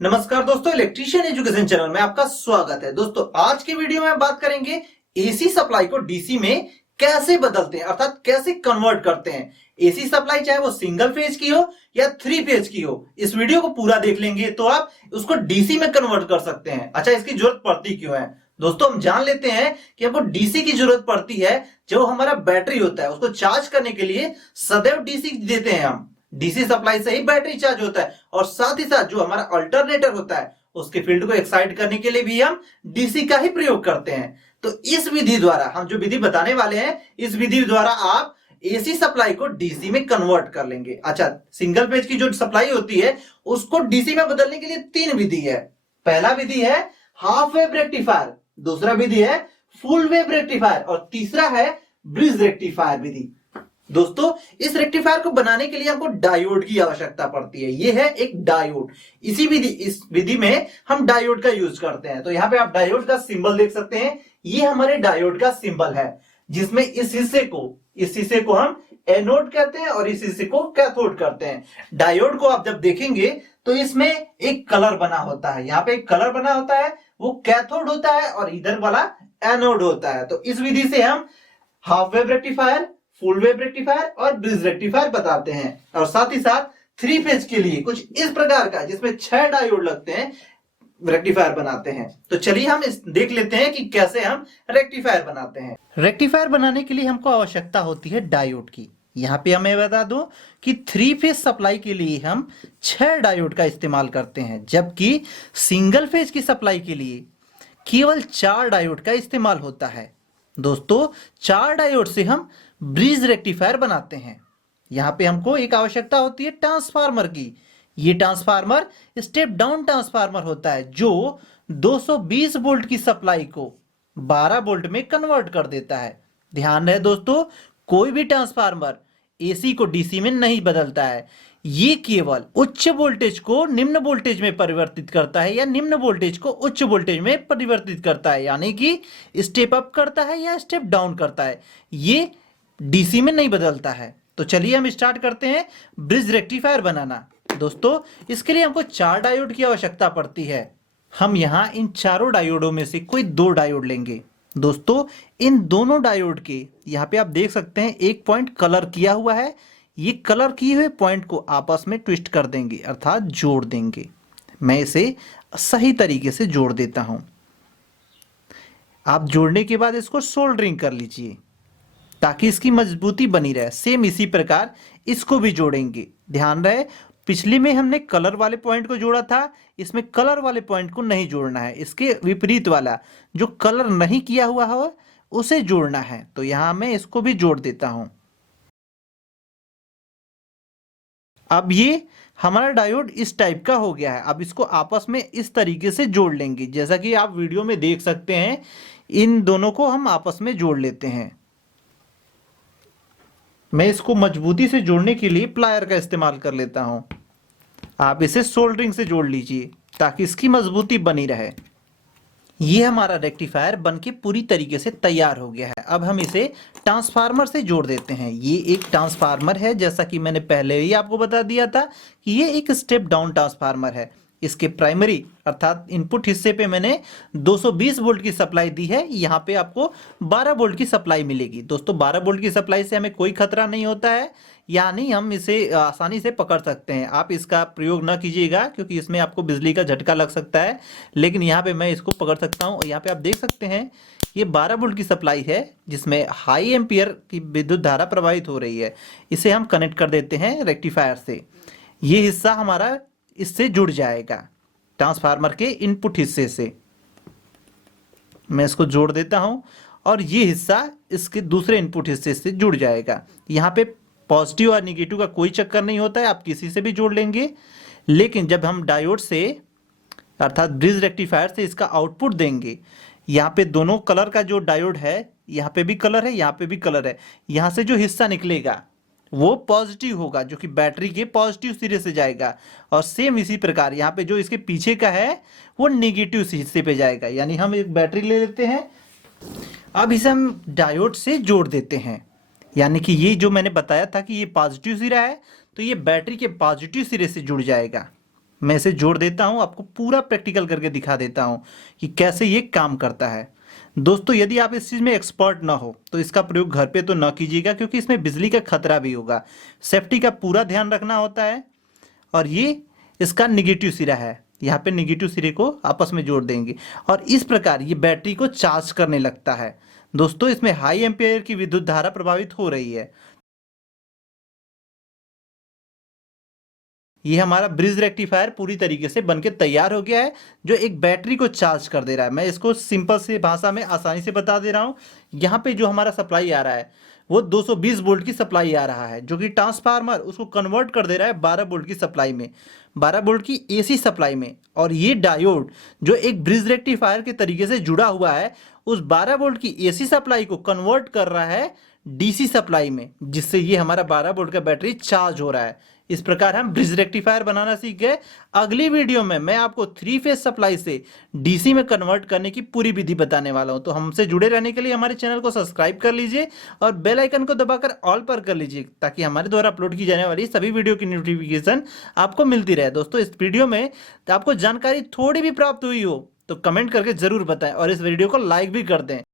नमस्कार दोस्तों, electrician education channel में आपका स्वागत है। दोस्तों आज के वीडियो में बात करेंगे एसी सप्लाई को डीसी में कैसे बदलते हैं, अर्थात कैसे कन्वर्ट करते हैं। एसी सप्लाई चाहे वो सिंगल फेज की हो या 3 फेज की हो, इस वीडियो को पूरा देख लेंगे तो आप उसको डीसी में कन्वर्ट कर सकते हैं। अच्छा, इसकी जरूरत पड़ती क्यों है दोस्तों, हम जान लेते हैं कि हमको डीसी की जरूरत पड़ती है। जो हमारा बैटरी होता है उसको चार्ज करने के लिए सदैव डीसी देते हैं हम। डीसी सप्लाई से ही बैटरी चार्ज होता है और साथ ही साथ जो हमारा अल्टरनेटर होता है उसके फील्ड को एक्साइट करने के लिए भी हम डीसी का ही प्रयोग करते हैं। तो इस विधि द्वारा, हम जो विधि बताने वाले हैं, इस विधि द्वारा आप एसी सप्लाई को डीसी में कन्वर्ट कर लेंगे। अच्छा, सिंगल फेज की जो सप्लाई होती है उसको डीसी में बदलने के लिए 3 विधि है। पहला विधि है हाफ वेव रेक्टिफायर, दूसरा विधि है फुल वेव रेक्टिफायर और तीसरा है ब्रिज रेक्टिफायर विधि। दोस्तों इस रेक्टिफायर को बनाने के लिए हमको डायोड की आवश्यकता पड़ती है। यह है एक डायोड। इस विधि में हम डायोड का यूज करते हैं। तो यहां पे आप डायोड का सिंबल देख सकते हैं। ये हमारे डायोड का सिंबल है, जिसमें इस हिस्से को हम एनोड कहते हैं और इस हिस्से को कैथोड कहते हैं। डायोड को आप जब देखेंगे तो इसमें एक कलर बना होता है। यहाँ पे एक कलर बना होता है, वो कैथोड होता है और इधर वाला एनोड होता है। तो इस विधि से हम half wave rectifier, full wave rectifier और ब्रिज रेक्टिफायर बताते हैं। और साथ ही साथ 3 फेज के लिए कुछ इस प्रकार का, जिसमें 6 डायोड लगते हैं, रेक्टिफायर बनाते हैं। तो चलिए हम देख लेते हैं कि कैसे हम रेक्टिफायर बनाते हैं। रेक्टिफायर बनाने के लिए हमको आवश्यकता होती है डायोड की। यहाँ पे हमें बता दूं कि 3 फेज सप्लाई के लिए हम 6 डायोड का इस्तेमाल करते हैं, जबकि सिंगल फेज की सप्लाई के लिए केवल 4 डायोड का इस्तेमाल होता है। दोस्तों 4 डायोड से हम ब्रिज रेक्टिफायर बनाते हैं। यहां पे हमको एक आवश्यकता होती है ट्रांसफार्मर की। ये ट्रांसफार्मर स्टेप डाउन ट्रांसफार्मर होता है, जो 220 वोल्ट की सप्लाई को 12 वोल्ट में कन्वर्ट कर देता है। ध्यान रहे दोस्तों, कोई भी ट्रांसफार्मर एसी को डीसी में नहीं बदलता है। ये केवल उच्च वोल्टेज को निम्न वोल्टेज में परिवर्तित करता है या निम्न वोल्टेज को उच्च वोल्टेज में परिवर्तित करता है, यानी कि स्टेप अप करता है या स्टेप डाउन करता है। ये डीसी में नहीं बदलता है। तो चलिए हम स्टार्ट करते हैं ब्रिज रेक्टिफायर बनाना। दोस्तों इसके लिए हमको 4 डायोड की आवश्यकता पड़ती है। हम यहाँ इन चारों डायोडों में से कोई 2 डायोड लेंगे। दोस्तों इन दोनों डायोड के यहाँ पे आप देख सकते हैं एक पॉइंट कलर किया हुआ है। ये कलर किए हुए पॉइंट को आपस में ट्विस्ट कर देंगे, अर्थात जोड़ देंगे। मैं इसे सही तरीके से जोड़ देता हूं। आप जोड़ने के बाद इसको सोल्डरिंग कर लीजिए ताकि इसकी मजबूती बनी रहे। सेम इसी प्रकार इसको भी जोड़ेंगे। ध्यान रहे, पिछले में हमने कलर वाले पॉइंट को जोड़ा था, इसमें कलर वाले पॉइंट को नहीं जोड़ना है। इसके विपरीत वाला जो कलर नहीं किया हुआ हो उसे जोड़ना है। तो यहां मैं इसको भी जोड़ देता हूं। अब ये हमारा डायोड इस टाइप का हो गया है। अब इसको आपस में इस तरीके से जोड़ लेंगे, जैसा कि आप वीडियो में देख सकते हैं। इन दोनों को हम आपस में जोड़ लेते हैं। मैं इसको मजबूती से जोड़ने के लिए प्लायर का इस्तेमाल कर लेता हूं। आप इसे सोल्डरिंग से जोड़ लीजिए ताकि इसकी मजबूती बनी रहे। ये हमारा रेक्टिफायर बनके पूरी तरीके से तैयार हो गया है। अब हम इसे ट्रांसफार्मर से जोड़ देते हैं। ये एक ट्रांसफार्मर है, जैसा कि मैंने पहले ही आपको बता दिया था कि ये एक स्टेप डाउन ट्रांसफार्मर है। इसके प्राइमरी अर्थात इनपुट हिस्से पे मैंने 220 वोल्ट की सप्लाई दी है। यहाँ पे आपको 12 वोल्ट की सप्लाई मिलेगी। दोस्तों 12 वोल्ट की सप्लाई से हमें कोई खतरा नहीं होता है, यानी हम इसे आसानी से पकड़ सकते हैं। आप इसका प्रयोग ना कीजिएगा क्योंकि इसमें आपको बिजली का झटका लग सकता है, लेकिन यहाँ पे मैं इसको पकड़ सकता हूँ। यहाँ पे आप देख सकते हैं ये 12 वोल्ट की सप्लाई है, जिसमें हाई एम्पियर की विद्युत धारा प्रवाहित हो रही है। इसे हम कनेक्ट कर देते हैं रेक्टिफायर से। ये हिस्सा हमारा इससे जुड़ जाएगा ट्रांसफार्मर के इनपुट हिस्से से। मैं इसको जोड़ देता हूं और ये हिस्सा इसके दूसरे इनपुट हिस्से से जुड़ जाएगा। यहाँ पे पॉजिटिव और निगेटिव का कोई चक्कर नहीं होता है, आप किसी से भी जोड़ लेंगे। लेकिन जब हम डायोड से अर्थात ब्रिज रेक्टिफायर से इसका आउटपुट देंगे, यहाँ पे दोनों कलर का जो डायोड है, यहाँ पे भी कलर है, यहाँ पे भी कलर है, यहाँ से जो हिस्सा निकलेगा वो पॉजिटिव होगा, जो कि बैटरी के पॉजिटिव सिरे से जाएगा। और सेम इसी प्रकार यहाँ पे जो इसके पीछे का है वो नेगेटिव हिस्से पे जाएगा। यानी हम एक बैटरी ले लेते हैं, अब इसे हम डायोड से जोड़ देते हैं। यानी कि ये जो मैंने बताया था कि ये पॉजिटिव सिरा है, तो ये बैटरी के पॉजिटिव सिरे से जुड़ जाएगा। मैं इसे जोड़ देता हूं, आपको पूरा प्रैक्टिकल करके दिखा देता हूं कि कैसे ये काम करता है। दोस्तों यदि आप इस चीज़ में एक्सपर्ट ना हो तो इसका प्रयोग घर पे तो ना कीजिएगा, क्योंकि इसमें बिजली का खतरा भी होगा। सेफ्टी का पूरा ध्यान रखना होता है। और ये इसका निगेटिव सिरा है, यहाँ पे निगेटिव सिरे को आपस में जोड़ देंगे और इस प्रकार ये बैटरी को चार्ज करने लगता है। दोस्तों इसमें हाई एम्पियर की विद्युत धारा प्रभावित हो रही है। ये हमारा ब्रिज रेक्टिफायर पूरी तरीके से बनके तैयार हो गया है, जो एक बैटरी को चार्ज कर दे रहा है। मैं इसको सिंपल से भाषा में आसानी से बता दे रहा हूँ। यहाँ पे जो हमारा सप्लाई आ रहा है वो 220 वोल्ट की सप्लाई आ रहा है, जो कि ट्रांसफार्मर उसको कन्वर्ट कर दे रहा है 12 वोल्ट की सप्लाई में, 12 वोल्ट की एसी सप्लाई में। और ये डायोड जो एक ब्रिज रेक्टिफायर के तरीके से जुड़ा हुआ है, उस 12 वोल्ट की एसी सप्लाई को कन्वर्ट कर रहा है डीसी सप्लाई में, जिससे ये हमारा 12 वोल्ट का बैटरी चार्ज हो रहा है। इस प्रकार हम ब्रिज रेक्टिफायर बनाना सीख गए। अगली वीडियो में मैं आपको 3 फेज सप्लाई से डीसी में कन्वर्ट करने की पूरी विधि बताने वाला हूं। तो हमसे जुड़े रहने के लिए हमारे चैनल को सब्सक्राइब कर लीजिए और बेल आइकन को दबाकर ऑल पर कर लीजिए, ताकि हमारे द्वारा अपलोड की जाने वाली सभी वीडियो की नोटिफिकेशन आपको मिलती रहे। दोस्तों इस वीडियो में आपको जानकारी थोड़ी भी प्राप्त हुई हो तो कमेंट करके जरूर बताएं और इस वीडियो को लाइक भी कर दें।